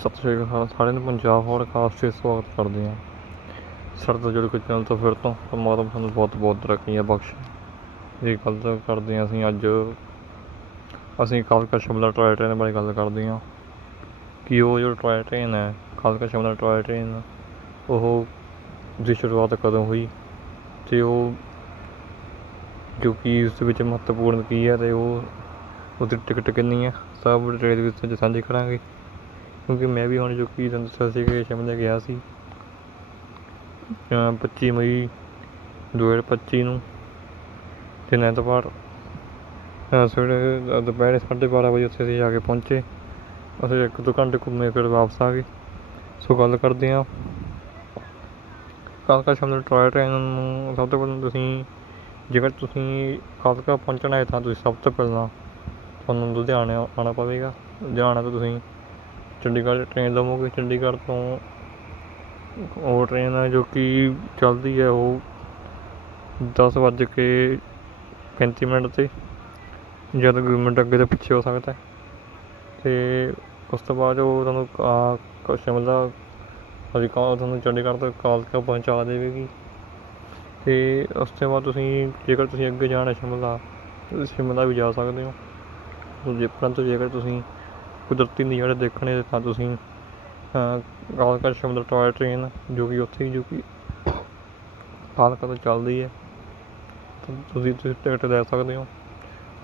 ਸਤਿ ਸ਼੍ਰੀ ਅਕਾਲ ਸਾਰਿਆਂ ਨੂੰ ਪੰਜਾਬ ਹੋਰ ਖਾਸ ਤੇ ਸਵਾਗਤ ਕਰਦੇ ਹਾਂ। ਸਾਡੇ ਤੋਂ ਜੁੜ ਕੇ ਚੈਨਲ ਤੋਂ ਫਿਰ ਤੋਂ ਪਰਮਾਤਮਾ ਤੁਹਾਨੂੰ ਬਹੁਤ ਬਹੁਤ ਤਰੱਕੀਆਂ ਬਖਸ਼ੇ। ਇਹ ਗੱਲ ਤਾਂ ਕਰਦੇ ਹਾਂ ਅਸੀਂ ਅੱਜ। ਅਸੀਂ ਕਾਲਕਾ ਸ਼ਿਮਲਾ ਟਰਾਇਲ ਟ੍ਰੇਨ ਬਾਰੇ ਗੱਲ ਕਰਦੇ ਹਾਂ। ਕਿ ਉਹ ਜੋ ਟੋਏ ਟ੍ਰੇਨ ਹੈ ਕਾਲਕਾ ਸ਼ਿਮਲਾ ਟੋਏ ਟ੍ਰੇਨ, ਉਹ ਦੀ ਸ਼ੁਰੂਆਤ ਕਦੋਂ ਹੋਈ? ਤੇ ਉਹ ਜੋ ਕਿ ਉਸ ਵਿੱਚ ਮਹੱਤਵਪੂਰਨ ਕੀ ਹੈ ਤੇ ਉਹ, ਉਹਦੀ ਟਿਕਟ ਕਿੰਨੀ ਹੈ? ਸਭ ਡਿਟੇਲ ਵਿੱਚ ਸਾਂਝੀ ਕਰਾਂਗੇ। ਕਿਉਂਕਿ ਮੈਂ ਵੀ ਹੁਣ ਜੋ ਕਿ ਤੁਹਾਨੂੰ ਦੱਸਿਆ ਸੀ ਕਿ ਸ਼ਿਮਲੇ ਗਿਆ ਸੀ। ਅਹ 25 ਮਈ 2025 ਨੂੰ, ਦਿਨ ਐਤਵਾਰ, ਅਹ ਸਵੇਰੇ ਦੁਪਹਿਰ ਸਾਢੇ ਬਾਰਾਂ ਵਜੇ ਉੱਥੇ ਅਸੀਂ ਜਾ ਕੇ ਪਹੁੰਚੇ। ਅਸੀਂ ਇੱਕ ਦੋ ਘੰਟੇ ਘੁੰਮੇ, ਫਿਰ ਵਾਪਸ ਆ ਗਏ। ਸੋ ਗੱਲ ਕਰਦੇ ਹਾਂ। ਕਾਲਕਾ ਨੂੰ ਟੋਏ ਟ੍ਰੇਨ ਨੂੰ ਸਭ ਤੋਂ ਪਹਿਲਾਂ ਤੁਸੀਂ, ਜੇਕਰ ਤੁਸੀਂ ਕਾਲਕਾ ਪਹੁੰਚਣਾ ਹੈ ਤਾਂ ਤੁਸੀਂ ਸਭ ਤੋਂ ਪਹਿਲਾਂ ਤੁਹਾਨੂੰ ਲੁਧਿਆਣੇ ਆਉਣਾ ਪਵੇਗਾ। ਲੁਧਿਆਣਾ ਤੋਂ ਤੁਸੀਂ ਚੰਡੀਗੜ੍ਹ ਟ੍ਰੇਨ ਲਵੋਗੇ ਚੰਡੀਗੜ੍ਹ ਤੋਂ ਉਹ ਟ੍ਰੇਨ ਹੈ ਜੋ ਕਿ ਚੱਲਦੀ ਹੈ ਉਹ ਦਸ ਵੱਜ ਕੇ ਪੈਂਤੀ ਮਿੰਟ 'ਤੇ, ਜਦ ਕੋਈ ਮਿੰਟ ਅੱਗੇ ਤੋਂ ਪਿੱਛੇ ਹੋ ਸਕਦਾ। ਅਤੇ ਉਸ ਤੋਂ ਬਾਅਦ ਉਹ ਤੁਹਾਨੂੰ ਸ਼ਿਮਲਾ ਅਸੀਂ ਕਾ ਤੁਹਾਨੂੰ ਚੰਡੀਗੜ੍ਹ ਤੋਂ ਕਾਲਕਾ ਪਹੁੰਚਾ ਦੇਵੇਗੀ। ਅਤੇ ਉਸ ਤੋਂ ਬਾਅਦ ਤੁਸੀਂ ਜੇਕਰ ਤੁਸੀਂ ਅੱਗੇ ਜਾਣਾ ਸ਼ਿਮਲਾ, ਤੁਸੀਂ ਸ਼ਿਮਲਾ ਵੀ ਜਾ ਸਕਦੇ ਹੋ। ਜੇ ਪਰੰਤੂ ਜੇਕਰ ਤੁਸੀਂ ਕੁਦਰਤੀ ਨਜ਼ਾਰੇ ਦੇਖਣੇ ਤਾਂ ਤੁਸੀਂ ਅਹ, ਕਾਲਕਾ ਸ਼ਿਮਲਾ ਟੋਏ ਟ੍ਰੇਨ ਜੋ ਕਿ ਉੱਥੇ ਜੋ ਕਿ ਕਾਲਕਾ ਤੋਂ ਚੱਲਦੀ ਹੈ ਤੁਸੀਂ ਤੁਸੀਂ ਟਿਕਟ ਲੈ ਸਕਦੇ ਹੋ।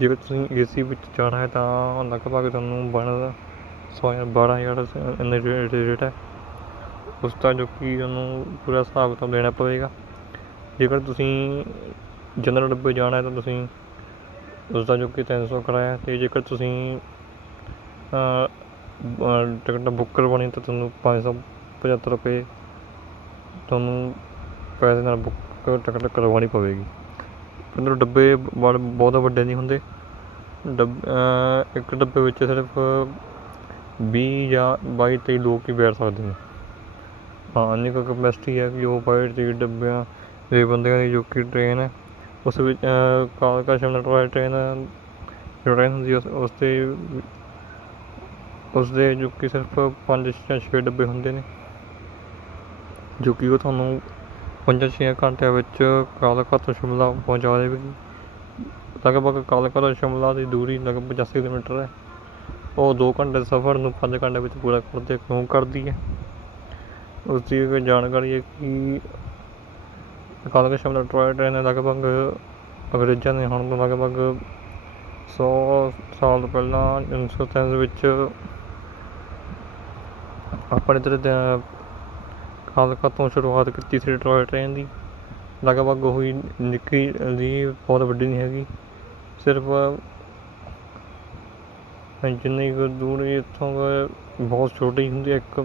ਜੇਕਰ ਤੁਸੀਂ ਏਸੀ ਵਿੱਚ ਜਾਣਾ ਹੈ ਤਾਂ ਲਗਭਗ ਤੁਹਾਨੂੰ ਬਣ ਸੌ ਜਾਂ ਬਾਰ੍ਹਾਂ ਹਜ਼ਾਰ ਇੰਨੇ ਰੇਟ ਹੈ। ਉਸ ਦਾ ਜੋ ਕਿ ਤੁਹਾਨੂੰ ਪੂਰਾ ਹਿਸਾਬ ਕਿਤਾਬ ਦੇਣਾ ਪਵੇਗਾ। ਜੇਕਰ ਤੁਸੀਂ ਜਨਰਲ ਡੱਬੇ ਜਾਣਾ ਹੈ ਤਾਂ ਤੁਸੀਂ ਉਸ ਦਾ ਜੋ ਕਿ ਤਿੰਨ ਸੌ ਕਿਰਾਇਆ ਹੈ ਅਤੇ ਜੇਕਰ ਤੁਸੀਂ ਟਿਕਟ ਬੁੱਕ ਕਰਵਾਉਣੀ ਤਾਂ ਤੁਹਾਨੂੰ ਪੰਜ ਸੌ ਪਝੱਤਰ ਰੁਪਏ ਤੁਹਾਨੂੰ ਪੈਸੇ ਨਾਲ ਬੁੱਕ ਟਿਕਟ ਕਰਵਾਉਣੀ ਪਵੇਗੀ। ਮਤਲਬ ਡੱਬੇ ਬੜ ਬਹੁਤ ਵੱਡੇ ਨਹੀਂ ਹੁੰਦੇ। ਡੱਬ ਇੱਕ ਡੱਬੇ ਵਿੱਚ ਸਿਰਫ ਵੀਹ ਜਾਂ ਬਾਈ ਤੇਈ ਲੋਕ ਹੀ ਬੈਠ ਸਕਦੇ ਨੇ। ਹਾਂ, ਇੰਨੀ ਕੁ ਕਪੈਸਿਟੀ ਹੈ ਕਿ ਉਹ ਬਾਈ ਤੇਈ ਡੱਬਿਆਂ ਦੇ ਬੰਦਿਆਂ ਦੀ ਜੋ ਕਿ ਟ੍ਰੇਨ ਹੈ, ਉਸ ਵਿੱਚ ਕਾਲਕਾ ਸ਼ਿਮਲਾ ਟ੍ਰੇਨ ਟ੍ਰੇਨ ਹੁੰਦੀ ਉਸ 'ਤੇ ਉਸ ਦੇ ਜੋ ਕਿ ਸਿਰਫ ਪੰਜ ਜਾਂ ਛੇ ਡੱਬੇ ਹੁੰਦੇ ਨੇ, ਜੋ ਕਿ ਉਹ ਤੁਹਾਨੂੰ ਪੰਜਾਂ ਛੇ ਘੰਟਿਆਂ ਵਿੱਚ ਕਾਲਕਾ ਤੋਂ ਸ਼ਿਮਲਾ ਪਹੁੰਚਾ ਦੇਵੇਗੀ। ਲਗਭਗ ਕਾਲਕਾ ਤੋਂ ਸ਼ਿਮਲਾ ਦੀ ਦੂਰੀ ਲਗਭਗ 85 ਕਿਲੋਮੀਟਰ ਹੈ। ਉਹ 2 ਘੰਟੇ ਦੇ ਸਫ਼ਰ ਨੂੰ 5 ਘੰਟੇ ਵਿੱਚ ਪੂਰਾ ਕਰਦੇ ਕਿਉਂ ਕਰਦੀ ਹੈ? ਉਸ ਦੀ ਜਾਣਕਾਰੀ ਹੈ ਕਿ ਕਾਲਕਾ ਸ਼ਿਮਲਾ ਟੋਏ ਟ੍ਰੇਨ ਲਗਭਗ ਅੰਗਰੇਜ਼ਾਂ ਨੇ ਹੁਣ ਤੋਂ ਲਗਭਗ 100 ਸਾਲ ਤੋਂ ਪਹਿਲਾਂ 1903 ਦੇ ਵਿੱਚ ਆਪਣੇ ਇੱਧਰ ਦੇ ਤੋਂ ਸ਼ੁਰੂਆਤ ਕੀਤੀ ਸੀ ਟੋਏ ਟ੍ਰੇਨ ਦੀ। ਲਗਭਗ ਉਹੀ ਨਿੱਕੀ ਦੀ ਬਹੁਤ ਵੱਡੀ ਨਹੀਂ ਹੈਗੀ। ਸਿਰਫ ਜਿੰਨੀ ਕੁ ਦੂਰ ਇੱਥੋਂ ਬਹੁਤ ਛੋਟੀ ਹੁੰਦੀ ਹੈ, ਇੱਕ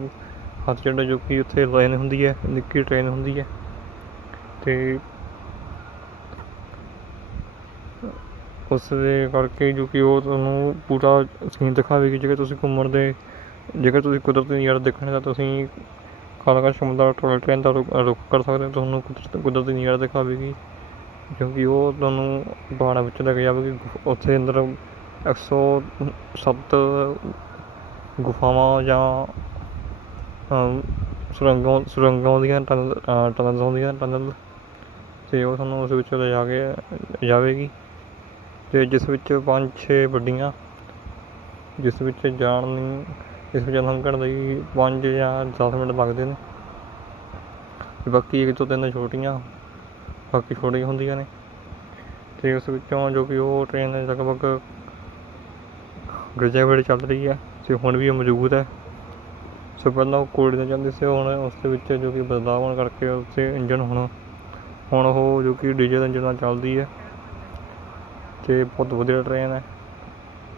ਹੱਥ ਜਿਹੜਾ ਜੋ ਕਿ ਉੱਥੇ ਲਾਈਨ ਹੁੰਦੀ ਹੈ, ਨਿੱਕੀ ਟ੍ਰੇਨ ਹੁੰਦੀ ਹੈ। ਅਤੇ ਉਸ ਦੇ ਕਰਕੇ ਜੋ ਕਿ ਉਹ ਤੁਹਾਨੂੰ ਪੂਰਾ ਸੀਨ ਦਿਖਾਵੇਗੀ, ਜੇਕਰ ਤੁਸੀਂ ਘੁੰਮਣ ਦੇ ਜੇਕਰ ਤੁਸੀਂ ਕੁਦਰਤੀ ਨਜ਼ਾਰੇ ਦੇਖਣੇ ਤਾਂ ਤੁਸੀਂ ਕਾਲਕਾ ਸ਼ਿਮਲਾ ਟੋਏ ਟ੍ਰੇਨ ਦਾ ਰੁਕ ਰੁਕ ਕਰ ਸਕਦੇ ਹੋ। ਤੁਹਾਨੂੰ ਕੁਦਰਤ, ਕੁਦਰਤੀ ਨਜ਼ਾਰੇ ਦਿਖਾਵੇਗੀ, ਕਿਉਂਕਿ ਉਹ ਤੁਹਾਨੂੰ ਪਹਾੜਾਂ ਵਿੱਚ ਲੈ ਕੇ ਜਾਵੇਗੀ। ਗੁਫ- ਉੱਥੇ ਅੰਦਰ ਇੱਕ ਸੌ ਸੱਤ ਗੁਫਾਵਾਂ ਜਾਂ ਸੁਰੰਗਾਂ ਸੁਰੰਗਾਂ ਦੀਆਂ ਟਨਲ ਟਨਲ ਹੁੰਦੀਆਂ, ਟਨਲ। ਅਤੇ ਉਹ ਤੁਹਾਨੂੰ ਉਸ ਵਿੱਚ ਲਿਜਾ ਕੇ, ਜਾਵੇਗੀ। ਅਤੇ ਜਿਸ ਵਿੱਚ ਪੰਜ ਛੇ ਵੱਡੀਆਂ, ਜਿਸ ਵਿੱਚ ਜਾਣ ਨੂੰ ਇਸ ਵਿੱਚ ਲੰਘਣ ਲਈ ਪੰਜ ਜਾਂ ਦਸ ਮਿੰਟ ਲੱਗਦੇ ਨੇ। ਬਾਕੀ ਇੱਕ ਤੋਂ ਤਿੰਨ ਛੋਟੀਆਂ, ਬਾਕੀ ਛੋਟੀਆਂ ਹੁੰਦੀਆਂ ਨੇ। ਅਤੇ ਉਸ ਵਿੱਚੋਂ ਜੋ ਕਿ ਉਹ ਟ੍ਰੇਨ ਲਗਭਗ ਗਿਰਜਾ ਵੇਲੇ ਚੱਲ ਰਹੀ ਹੈ ਅਤੇ ਹੁਣ ਵੀ ਉਹ ਮੌਜੂਦ ਹੈ। ਸੋ ਪਹਿਲਾਂ ਉਹ ਕੋਇਲੇ ਦੇ ਜਾਂਦੀ ਸੀ, ਹੁਣ ਉਸ ਦੇ ਵਿੱਚ ਜੋ ਕਿ ਬਦਲਾਅ ਹੋਣ ਕਰਕੇ ਉਸਦੇ ਇੰਜਨ ਹੁਣ ਹੁਣ ਉਹ ਜੋ ਕਿ ਡੀਜ਼ਲ ਇੰਜਨ ਨਾਲ ਚੱਲਦੀ ਹੈ। ਅਤੇ ਬਹੁਤ ਵਧੀਆ ਟ੍ਰੇਨ ਹੈ।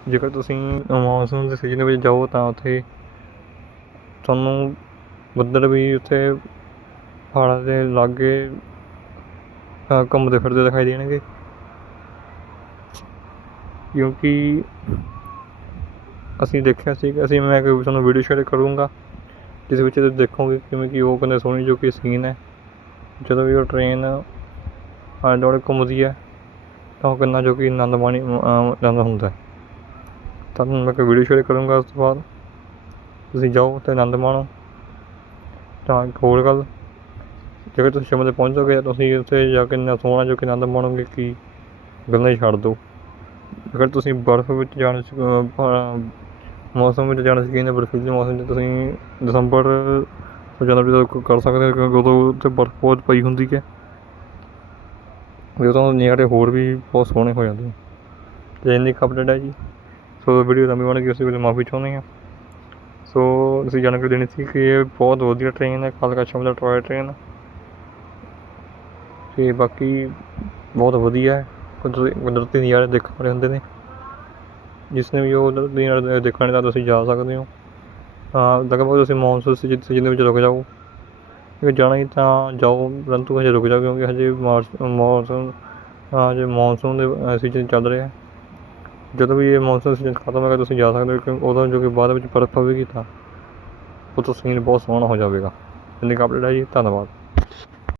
ਜੇਕਰ ਤੁਸੀਂ ਮੌਨਸੂਨ ਦੇ ਸੀਜ਼ਨ ਵਿੱਚ ਜਾਓ ਤਾਂ ਉੱਥੇ ਤੁਹਾਨੂੰ ਬੱਦਲ ਵੀ ਉੱਥੇ ਪਹਾੜਾਂ ਦੇ ਲਾਗੇ ਘੁੰਮਦੇ ਫਿਰਦੇ ਦਿਖਾਈ ਦੇਣਗੇ। ਕਿਉਂਕਿ ਅਸੀਂ ਦੇਖਿਆ ਸੀ ਕਿ ਅਸੀਂ, ਮੈਂ ਤੁਹਾਨੂੰ ਵੀਡੀਓ ਸ਼ੇਅਰ ਕਰੂੰਗਾ, ਜਿਸ ਵਿੱਚ ਤੁਸੀਂ ਦੇਖੋਗੇ ਕਿਵੇਂ ਕਿ ਉਹ ਕਹਿੰਦੇ ਸੋਹਣੀ ਜੋ ਕਿ ਸੀਨ ਹੈ। ਜਦੋਂ ਵੀ ਉਹ ਟ੍ਰੇਨ ਆਲੇ ਦੁਆਲੇ ਘੁੰਮਦੀ ਹੈ, ਤਾਂ ਉਹ ਕਿੰਨਾ ਜੋ ਕਿ ਆਨੰਦ ਮਾਣੀ ਆਨੰਦ ਹੁੰਦਾ ਹੈ। ਤੁਹਾਨੂੰ ਮੈਂ ਕੋਈ ਵੀਡੀਓ ਸ਼ੇਅਰ ਕਰੂੰਗਾ ਉਸ ਤੋਂ ਬਾਅਦ। ਤੁਸੀਂ ਜਾਓ ਅਤੇ ਆਨੰਦ ਮਾਣੋ। ਤਾਂ ਇੱਕ ਹੋਰ ਗੱਲ, ਜੇਕਰ ਤੁਸੀਂ ਸ਼ਿਮਲੇ ਪਹੁੰਚੋਗੇ ਤੁਸੀਂ ਉੱਥੇ ਜਾ ਕੇ ਇੰਨਾ ਸੋਹਣਾ ਜੋ ਕਿ ਆਨੰਦ ਮਾਣੋਗੇ ਕਿ ਗੱਲਾਂ ਹੀ ਛੱਡ ਦਿਓ ਅਗਰ ਤੁਸੀਂ ਬਰਫ਼ ਵਿੱਚ ਜਾਣ ਮੌਸਮ ਵਿੱਚ ਜਾਣਾ ਸ਼ੌਕੀਨ ਹੋ ਬਰਫੀਲੇ ਮੌਸਮ 'ਚ ਤੁਸੀਂ ਦਸੰਬਰ ਤੋਂ ਜਨਵਰੀ ਤੱਕ ਕਰ ਸਕਦੇ ਹੋ, ਕਿਉਂਕਿ ਉਦੋਂ ਉੱਥੇ ਬਰਫ਼ ਬਹੁਤ ਪਈ ਹੁੰਦੀ ਹੈ। ਉਦੋਂ ਨਜ਼ਾਰੇ ਹੋਰ ਵੀ ਬਹੁਤ ਸੋਹਣੇ ਹੋ ਜਾਂਦੇ ਨੇ। ਅਤੇ ਇੰਨੀ ਕੁ ਅਪਡੇਟ ਹੈ ਜੀ। ਸੋ ਵੀਡੀਓ ਲੰਬੀ ਬਣ ਗਈ, ਉਸ ਵੇਲੇ ਮਾਫੀ ਚਾਹੁੰਦੇ ਹਾਂ। ਸੋ ਅਸੀਂ ਜਾਣਕਾਰੀ ਦੇਣੀ ਸੀ ਕਿ ਇਹ ਬਹੁਤ ਵਧੀਆ ਟ੍ਰੇਨ ਹੈ ਕਾਲਕਾ ਸ਼ਿਮਲਾ ਟੋਏ ਟ੍ਰੇਨ ਅਤੇ ਬਾਕੀ ਬਹੁਤ ਵਧੀਆ ਹੈ, ਕੁਦਰਤੀ ਕੁਦਰਤੀ ਨਜ਼ਾਰੇ ਦੇਖਣ ਵਾਲੇ ਹੁੰਦੇ ਨੇ। ਜਿਸ ਨੇ ਵੀ ਉਹ ਕੁਦਰਤੀ ਨਜ਼ਾਰੇ ਦੇਖਣੇ ਤਾਂ ਤੁਸੀਂ ਜਾ ਸਕਦੇ ਹੋ। ਹਾਂ ਲਗਭਗ ਤੁਸੀਂ ਮੌਨਸੂਨ ਸੀਜ਼ਨ ਸੀਜ਼ਨ ਦੇ ਵਿੱਚ ਰੁਕ ਜਾਓ। ਜੇ ਜਾਣਾ ਹੀ ਤਾਂ ਜਾਓ, ਪਰੰਤੂ ਹਜੇ ਰੁਕ ਜਾਓ ਕਿਉਂਕਿ ਹਜੇ ਮਾਰਚ ਮੌਨਸੂਨ ਹਜੇ ਮੌਨਸੂਨ ਦੇ ਸੀਜ਼ਨ ਚੱਲ ਰਿਹਾ ਜਦੋਂ ਵੀ ਇਹ ਮੌਨਸੂਨ ਸੀਜ਼ਨ ਖਤਮ ਹੋਏਗਾ, ਤੁਸੀਂ ਜਾ ਸਕਦੇ ਹੋ, ਕਿਉਂਕਿ ਉਦੋਂ ਜੋ ਕਿ ਬਾਅਦ ਵਿੱਚ ਬਰਫ਼ ਪਵੇਗੀ ਤਾਂ ਉਹ ਤੋਂ ਸੀਨ ਬਹੁਤ ਸੋਹਣਾ ਹੋ ਜਾਵੇਗਾ। ਇੰਨੀ ਕੁ ਅਪਡੇਟ ਹੈ ਜੀ, ਧੰਨਵਾਦ।